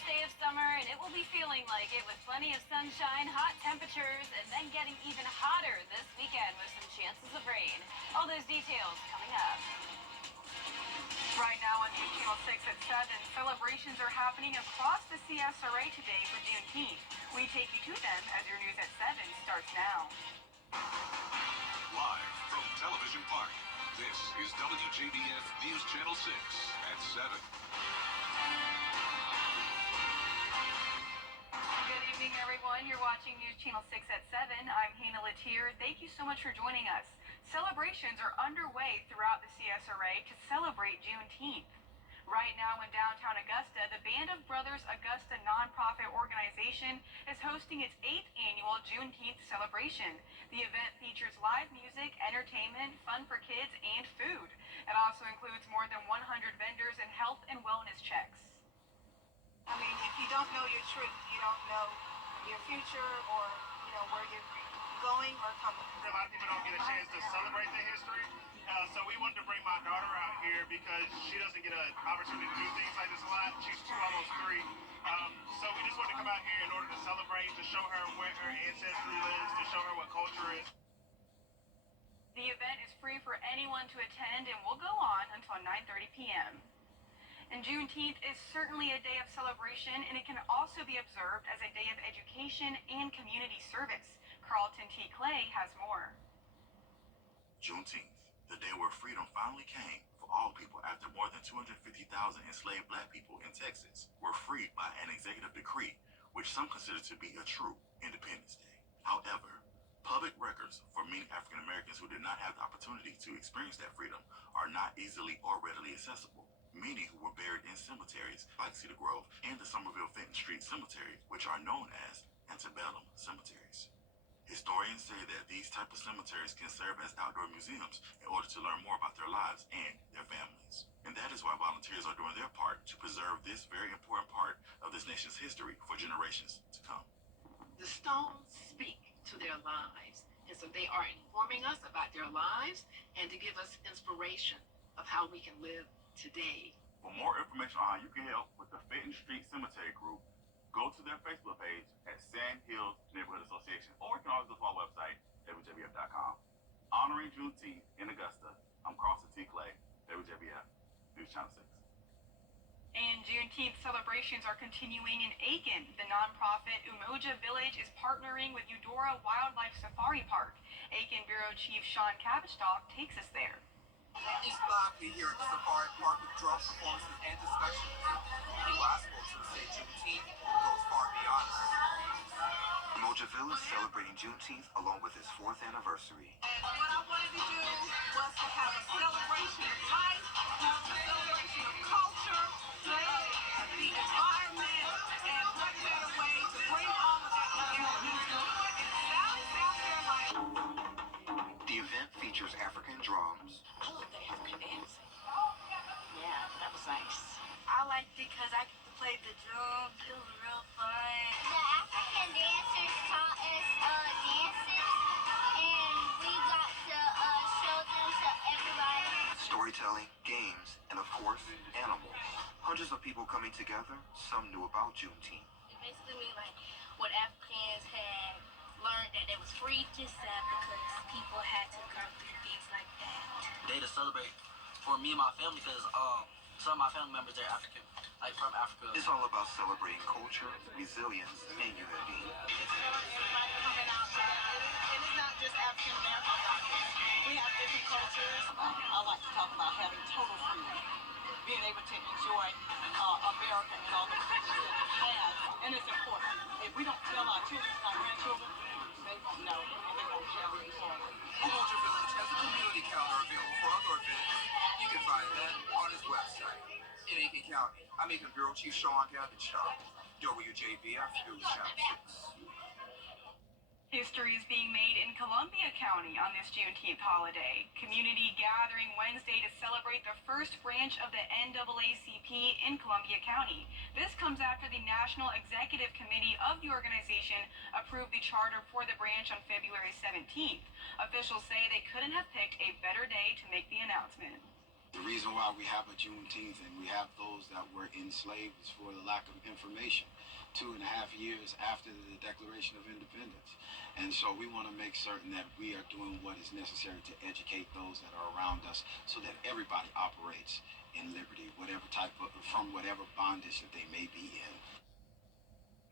first day of summer, and it will be feeling like it with plenty of sunshine, hot temperatures, and then getting even hotter this weekend with some chances of rain. All those details coming up. Right now on News Channel 6 at 7, celebrations are happening across the CSRA today for Juneteenth. We take you to them as your News at 7 starts now. Live from Television Park, this is WJBF News Channel 6 at 7. Good evening, everyone. You're watching News Channel 6 at 7. I'm Hannah Latier. Thank you so much for joining us. Celebrations are underway throughout the CSRA to celebrate Juneteenth. Right now in downtown Augusta, the Band of Brothers Augusta nonprofit organization is hosting its 8th annual Juneteenth celebration. The event features live music, entertainment, fun for kids, and food. It also includes more than 100 vendors and health and wellness checks. I mean, if you don't know your truth, you don't know your future or, where you're going or coming. A lot of people don't get a chance to celebrate their history. So we wanted to bring my daughter out here because she doesn't get an opportunity to do things like this a lot. She's 2, almost 3. So we just wanted to come out here in order to celebrate, to show her where her ancestry lives, to show her what culture is. The event is free for anyone to attend and will go on until 9:30 p.m. And Juneteenth is certainly a day of celebration, and it can also be observed as a day of education and community service. Carlton T. Clay has more. Juneteenth, the day where freedom finally came for all people after more than 250,000 enslaved black people in Texas were freed by an executive decree, which some consider to be a true Independence Day. However, public records for many African Americans who did not have the opportunity to experience that freedom are not easily or readily accessible. Many who were buried in cemeteries like Cedar Grove and the Somerville Fenton Street Cemetery, which are known as antebellum cemeteries. Historians say that these type of cemeteries can serve as outdoor museums in order to learn more about their lives and their families. And that is why volunteers are doing their part to preserve this very important part of this nation's history for generations to come. The stones speak to their lives, and so they are informing us about their lives and to give us inspiration of how we can live today. For more information on how you can help with the Fenton Street Cemetery Group, go to their Facebook page at Sand Hills Neighborhood Association, or you can always go to our website, WJBF.com. Honoring Juneteenth in Augusta, I'm Carlton T. Clay, WJBF, News Channel 6. And Juneteenth celebrations are continuing in Aiken. The nonprofit Umoja Village is partnering with Eudora Wildlife Safari Park. Aiken Bureau Chief Sean Cabbage-Talk takes us there. Each block we here at the Safari Park with drone performances and discussions. People I spoke to say Juneteenth goes far beyond us. Umoja Village celebrating Juneteenth along with its 4th anniversary. And what I wanted to do was to have a celebration of life, a celebration of culture, the environment, and what better way to bring all of that together than to do it in Sally, South Carolina. The event features African drums. I love the African dancing. Yeah, that was nice. I liked it because I get to play the drums. It was real fun. The African dancers taught us dances, and we got to show them to everybody. Storytelling, games, and of course, animals. Hundreds of people coming together, some knew about Juneteenth. It basically means like what Africans had learned that it was free just because people had to go through things like that. Day to celebrate for me and my family because some of my family members are African, like from Africa. It's all about celebrating culture, resilience, and unity. Everybody coming out together, and it's not just African Americans. We have different cultures. I like to talk about having total freedom, being able to enjoy America and all the freedoms that it has, and it's important. If we don't tell our children, our grandchildren, they won't know, and they won't carry it forward. Umoja Village has a community calendar available for other events. You can find that on his website. In Aiken County, I'm Aiken Bureau Chief Sean Cabbage-Talk, WJBF News Channel 6. History is being made in Columbia County on this Juneteenth holiday. Community gathering Wednesday to celebrate the first branch of the NAACP in Columbia County. This comes after the National Executive Committee of the organization approved the charter for the branch on February 17th. Officials say they couldn't have picked a better day to make the announcement. The reason why we have a Juneteenth and we have those that were enslaved is for the lack of information. 2.5 years after the Declaration of Independence. And so we want to make certain that we are doing what is necessary to educate those that are around us so that everybody operates in liberty, whatever type of, from whatever bondage that they may be in.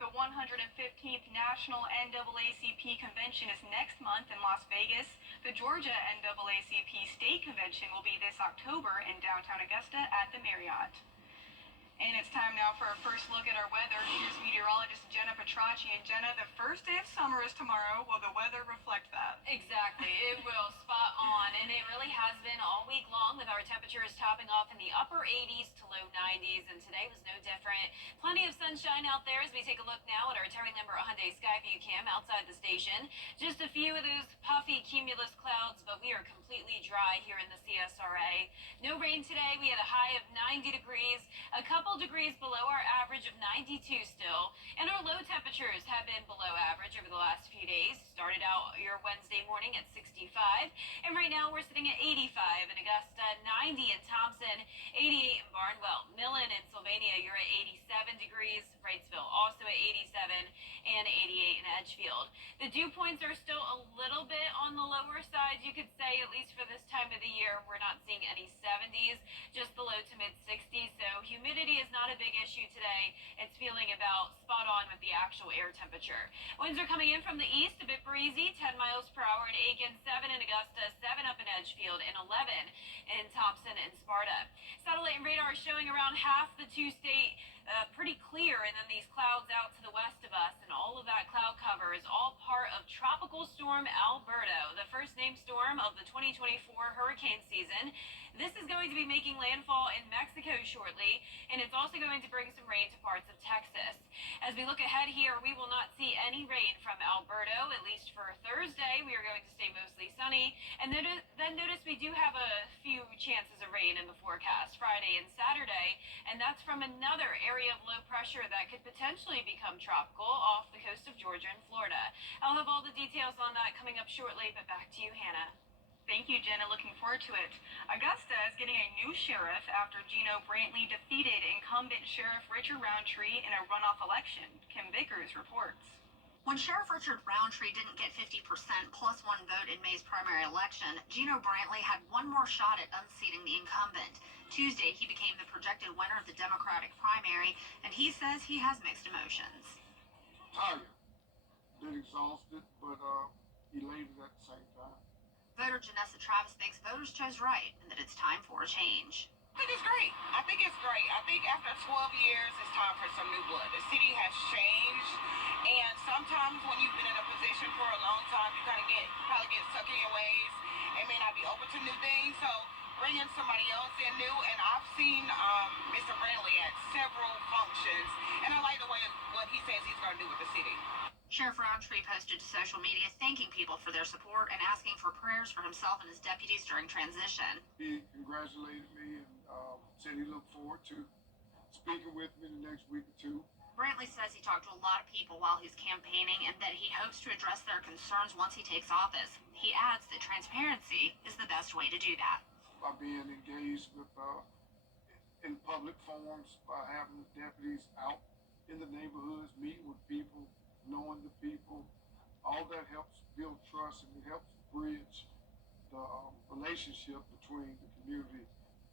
The 115th National NAACP Convention is next month in Las Vegas. The Georgia NAACP State Convention will be this October in downtown Augusta at the Marriott. And it's time now for our first look at our weather. Here's meteorologist Jenna Petracci. And Jenna, the first day of summer is tomorrow. Will the weather reflect that? Exactly. It will. Spot on. And it really has been all week long with our temperatures topping off in the upper 80s to low 90s. And today was no different. Plenty of sunshine out there as we take a look now at our Terry Lambert Hyundai Skyview cam outside the station. Just a few of those puffy cumulus clouds, but we are completely dry here in the CSRA. No rain today. We had a high of 90 degrees. A couple degrees below our average of 92 still, and our low temperatures have been below average over the last few days. Started out your Wednesday morning at 65, and right now we're sitting at 85 in Augusta, 90 in Thompson, 88 in Barnwell, Millen in Sylvania, you're at 87 degrees, Wrightsville also at 87, and 88 in Edgefield. The dew points are still a little bit on the lower side, you could say, at least for this time of the year. We're not seeing any 70s, just the low to mid 60s, so humidity is not a big issue today. It's feeling about spot on with the actual air temperature. Winds are coming in from the east, a bit breezy, 10 miles per hour in Aiken, 7 in Augusta, 7 up in Edgefield, and 11 in Thompson and Sparta. Satellite and radar is showing around half the two-state pretty clear, and then these clouds out to the west of us, and all of that cloud cover is all part of Tropical Storm Alberto, the first named storm of the 2024 hurricane season. This is going to be making landfall in Mexico shortly, and it's also going to bring some rain to parts of Texas. As we look ahead here, we will not see any rain from Alberto, at least for Thursday. We are going to stay mostly sunny, and then notice we do have a few chances of rain in the forecast Friday and Saturday, and that's from another area of low pressure that could potentially become tropical off the coast of Georgia and Florida. I'll have all the details on that coming up shortly, but back to you, Hannah. Thank you, Jenna. Looking forward to it. Augusta is getting a new sheriff after Gino Brantley defeated incumbent Sheriff Richard Roundtree in a runoff election. Kim Vickers reports. When Sheriff Richard Roundtree didn't get 50% plus one vote in May's primary election, Gino Brantley had one more shot at unseating the incumbent. Tuesday, he became the projected winner of the Democratic primary, and he says he has mixed emotions. Tired, a bit exhausted, but elated at the same time. Voter Janessa Travis thinks voters chose right and that it's time for a change. I think it's great. I think after 12 years, it's time for some new blood. The city has changed, and sometimes when you've been in a position for a long time, you kind of probably get stuck in your ways and may not be open to new things. So bringing somebody else in new, and I've seen Mr. Brantley at several functions, and I like the way what he says he's going to do with the city. Sheriff Roundtree posted to social media thanking people for their support and asking for prayers for himself and his deputies during transition. He congratulated me and said he looked forward to speaking with me the next week or two. Brantley says he talked to a lot of people while he's campaigning and that he hopes to address their concerns once he takes office. He adds that transparency is the best way to do that. By being engaged with in public forums, by having the deputies out in the neighborhoods, meeting with people, knowing the people, all that helps build trust and it helps bridge the relationship between the community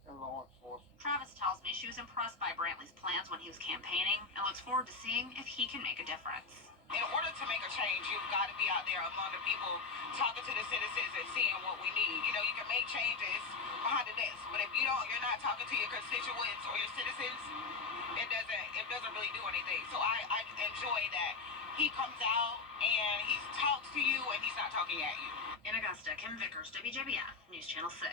and law enforcement. Travis tells me she was impressed by Brantley's plans when he was campaigning and looks forward to seeing if he can make a difference. In order to make a change, you've got to be out there among the people, talking to the citizens and seeing what we need. You know, you can make changes behind the desk, but if you're not talking to your constituents or your citizens, it doesn't really do anything. So I enjoy that he comes out and he talks to you and he's not talking at you. In Augusta, Kim Vickers, WJBF, News Channel 6.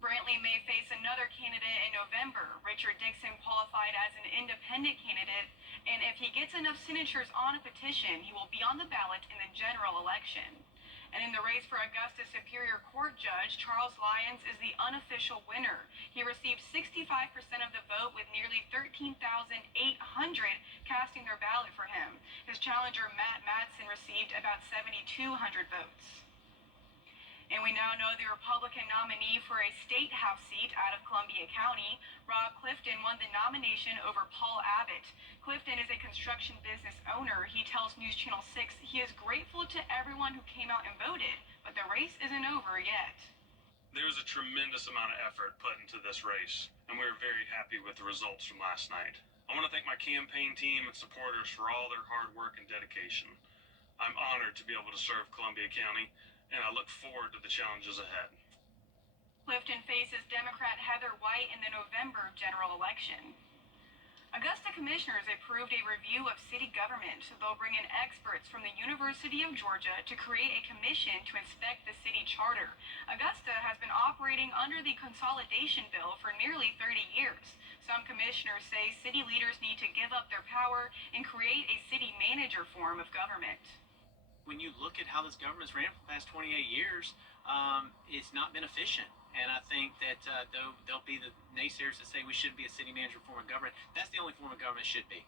Brantley may face another candidate in November. Richard Dixon qualified as an independent candidate, and if he gets enough signatures on a petition, he will be on the ballot in the general election. And in the race for Augusta Superior Court Judge, Charles Lyons is the unofficial winner. He received 65% of the vote with nearly 13,800 casting their ballot for him. His challenger, Matt Madsen, received about 7,200 votes. And we now know the Republican nominee for a state house seat out of Columbia County, Rob Clifton, won the nomination over Paul Abbott. Clifton is a construction business owner. He tells News Channel 6 he is grateful to everyone who came out and voted, but the race isn't over yet. There was a tremendous amount of effort put into this race, and we were very happy with the results from last night. I want to thank my campaign team and supporters for all their hard work and dedication. I'm honored to be able to serve Columbia County, and I look forward to the challenges ahead. Clifton faces Democrat Heather White in the November general election. Augusta commissioners approved a review of city government. They'll bring in experts from the University of Georgia to create a commission to inspect the city charter. Augusta has been operating under the consolidation bill for nearly 30 years. Some commissioners say city leaders need to give up their power and create a city manager form of government. When you look at how this government's ran for the past 28 years, it's not been efficient. And I think that there'll be the naysayers that say we shouldn't be a city manager form of government. That's the only form of government it should be.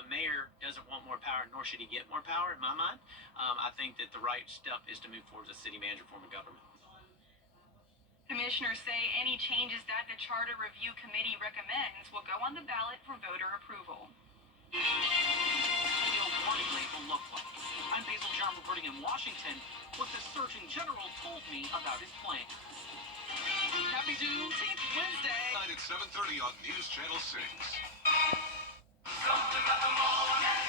The mayor doesn't want more power, nor should he get more power, in my mind. I think that the right step is to move forward as a city manager form of government. Commissioners say any changes that the Charter Review Committee recommends will go on the ballot for voter approval. What the warning label look like? I'm Basil John reporting in Washington. What the Surgeon General told me about his plan. Happy Juneteenth Wednesday. Tonight at 7:30 on News Channel 6. Something about the morning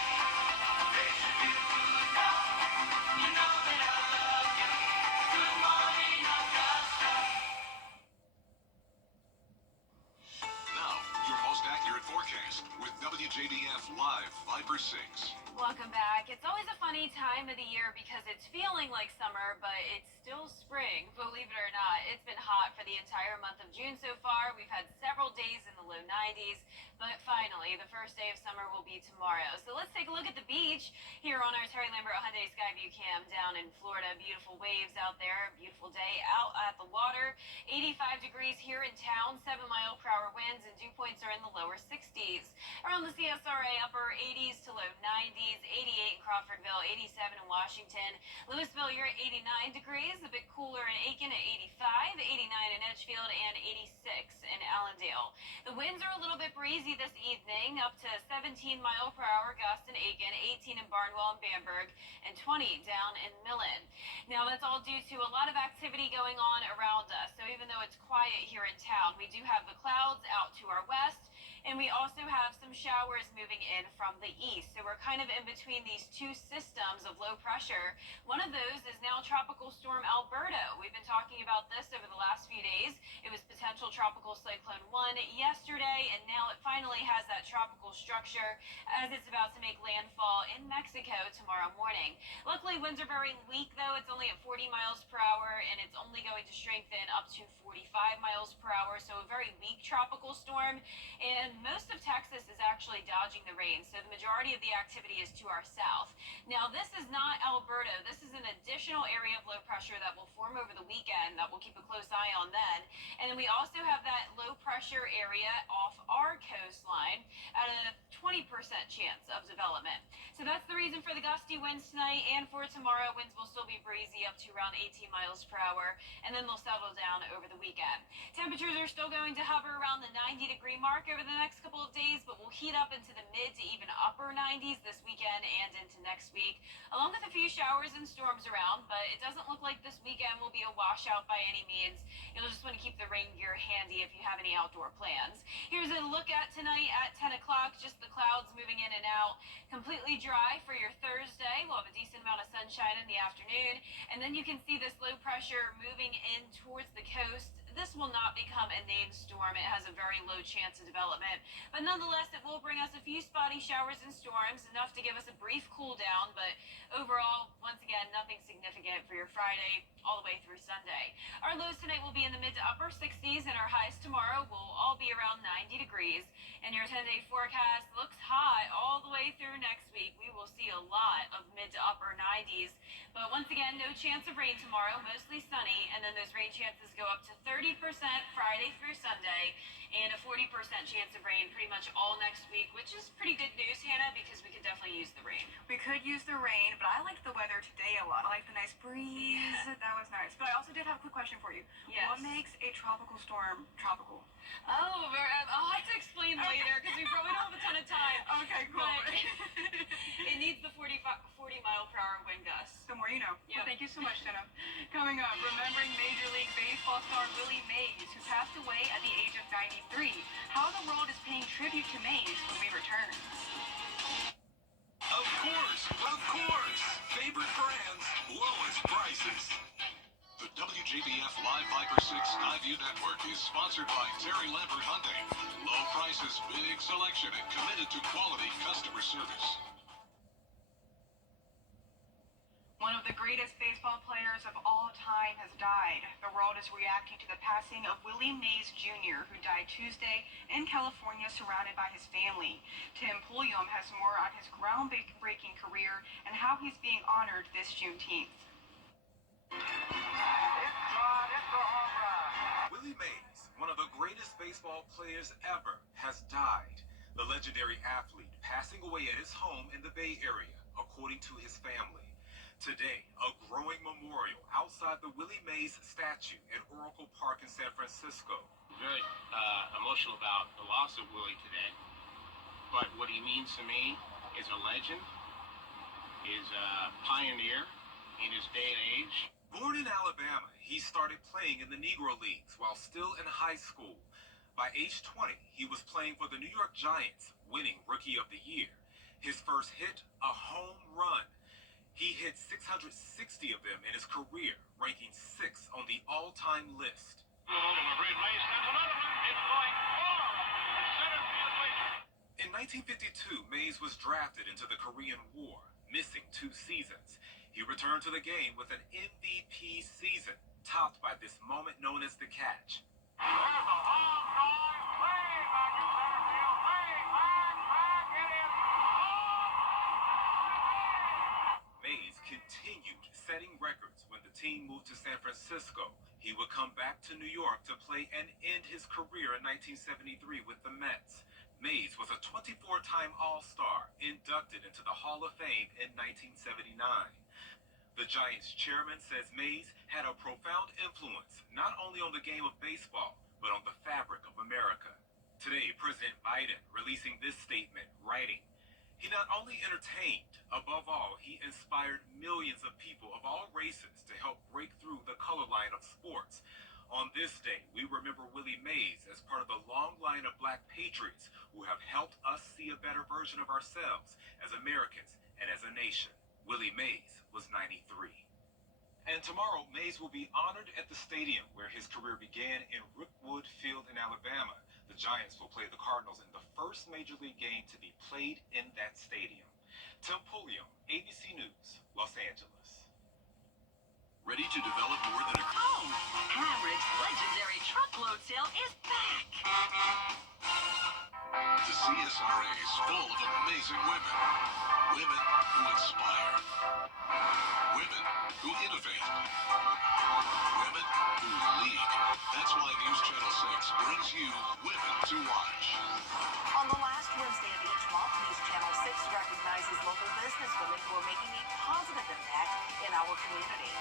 makes you feel good now. You know that I love you. Good morning, Augusta. Now, your most accurate forecast with WJBF Live Viper 6. Welcome back. It's always a funny time of the year because it's feeling like summer, but it's still spring, believe it or not. It's been hot for the entire month of June so far. We've had several days in the low 90s, but finally, the first day of summer will be tomorrow. So let's take a look at the beach here on our Terry Lambert Hyundai Skyview Cam down in Florida. Beautiful waves out there, beautiful day out at the water. 85 degrees here in town, 7-mile-per-hour winds, and dew points are in the lower 60s. Around the CSRA, upper 80s to low 90s, 88 in Crawfordville, 87 in Washington. Louisville, you're at 89 degrees, a bit cooler in Aiken at 85, 89 in Edgefield, and 86 in Allendale. The winds are a little bit breezy this evening, up to 17-mile-per-hour gusts in Aiken, 18 in Barnwell and Bamberg, and 20 down in Millen. Now, that's all due to a lot of activity going on around us. So even though it's quiet here in town, we do have the clouds out to our west, and we also have some showers moving in from the east. So we're kind of in between these two systems of low pressure. One of those is now Tropical Storm Alberto. We've been talking about this over the last few days. It was potential Tropical Cyclone 1 yesterday, and now it finally has that tropical structure as it's about to make landfall in Mexico tomorrow morning. Luckily, winds are very weak, though. It's only at 40 miles per hour, and it's only going to strengthen up to 45 miles per hour, so a very weak tropical storm. And most of Texas is actually dodging the rain, so the majority of the activity is to our south. Now, this is not Alberto. This is an additional area of low pressure that will form over the weekend that we'll keep a close eye on then. And then we also have that low pressure area off our coastline at a 20% chance of development. So that's the reason for the gusty winds tonight, and for tomorrow, winds will still be breezy up to around 18 miles per hour, and then they'll settle down over the weekend. Temperatures are still going to hover around the 90-degree mark over the next couple of days, but we'll heat up into the mid to even upper 90s this weekend and into next week, along with a few showers and storms around, but it doesn't look like this weekend will be a washout by any means. You'll just want to keep the rain gear handy if you have any outdoor plans. Here's a look at tonight at 10 o'clock, just the clouds moving in and out. Completely dry for your Thursday. We'll have a decent amount of sunshine in the afternoon, and then you can see this low pressure moving in towards the coast. This will not become a named storm. It has a very low chance of development, but nonetheless, it will bring us a few spotty showers and storms, enough to give us a brief cool down, but overall, once again, nothing significant for your Friday all the way through Sunday. Our lows tonight will be in the mid to upper 60s, and our highs tomorrow will all be around 90 degrees. And your 10-day forecast looks hot all the way through next week. We will see a lot of mid to upper 90s But once again, no chance of rain tomorrow, mostly sunny, and then those rain chances go up to 30% Friday through Sunday, and a 40% chance of rain pretty much all next week, which is pretty good news, Hannah, because we could definitely use the rain. We could use the rain, but I like the weather today a lot. I like the nice breeze. Yeah. That was nice. But I also did have a quick question for you. Yes. What makes a tropical storm tropical? Oh, I'll have to explain later because we probably don't have a ton of time. Okay, cool. But it needs the 40 mile per hour wind gusts. The more you know. Yep. Well, thank you so much, Jenna. Coming up, remembering Major League Baseball star Willie Mays, who passed away at the age of 93. How the world is paying tribute to Mays when we return. Of course. Favorite brands, lowest prices. The WJBF Live Viper 6 Skyview Network is sponsored by Terry Lambert Hyundai. Low prices, big selection, and committed to quality customer service. One of the greatest baseball players of all time has died. The world is reacting to the passing of Willie Mays Jr., who died Tuesday in California surrounded by his family. Tim Pulliam has more on his groundbreaking career and how he's being honored this Juneteenth. Willie Mays, one of the greatest baseball players ever, has died. The legendary athlete passing away at his home in the Bay Area, according to his family. Today, a growing memorial outside the Willie Mays statue at Oracle Park in San Francisco. Very emotional about the loss of Willie today, but what he means to me is a legend, is a pioneer in his day and age. Born in Alabama, he started playing in the Negro Leagues while still in high school. By age 20, he was playing for the New York Giants, winning Rookie of the Year. His first hit, a home run. He hit 660 of them in his career, ranking 6th on the all-time list. In 1952, Mays was drafted into the Korean War, missing 2 seasons. He returned to the game with an MVP season, topped by this moment known as the catch. Mays continued setting records when the team moved to San Francisco. He would come back to New York to play and end his career in 1973 with the Mets. Mays was a 24-time All-Star, inducted into the Hall of Fame in 1979. The Giants chairman says Mays had a profound influence not only on the game of baseball, but on the fabric of America. Today, President Biden releasing this statement, writing, "He not only entertained, above all, he inspired millions of people of all races to help break through the color line of sports. On this day, we remember Willie Mays as part of the long line of black patriots who have helped us see a better version of ourselves as Americans and as a nation." Willie Mays was 93. And tomorrow, Mays will be honored at the stadium where his career began in Rookwood Field in Alabama. The Giants will play the Cardinals in the first Major League game to be played in that stadium. Tim Pulliam, ABC News, Los Angeles. Ready to develop more than a... Home! Hamrick's legendary truckload sale is back! The CSRA is full of amazing women. Women who inspire. Women who innovate. Women who lead. That's why News Channel 6 brings you Women to Watch. On the last Wednesday of each month, News Channel 6 recognizes local businesswomen who are making a positive impact in our community.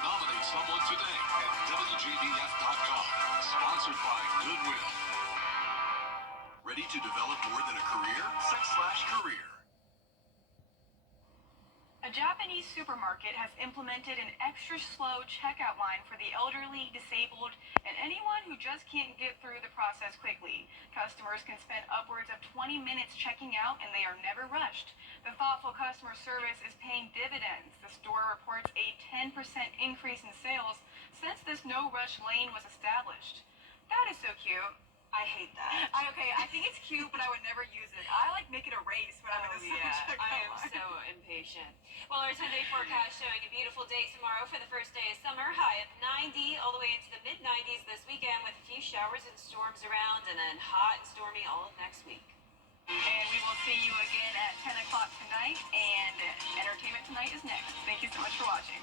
Nominate someone today at WJBF.com. Sponsored by Goodwill. Ready to develop more than a career? /career. A Japanese supermarket has implemented an extra slow checkout line for the elderly, disabled, and anyone who just can't get through the process quickly. Customers can spend upwards of 20 minutes checking out and they are never rushed. The thoughtful customer service is paying dividends. The store reports a 10% increase in sales since this no-rush lane was established. That is so cute. I hate that. I think it's cute, but I would never use it. I like make it a race when I'm in the I am so impatient. Well, our 10-day forecast showing a beautiful day tomorrow for the first day of summer. High of 90 all the way into the mid-90s this weekend with a few showers and storms around, and then hot and stormy all of next week. And we will see you again at 10 o'clock tonight, and Entertainment Tonight is next. Thank you so much for watching.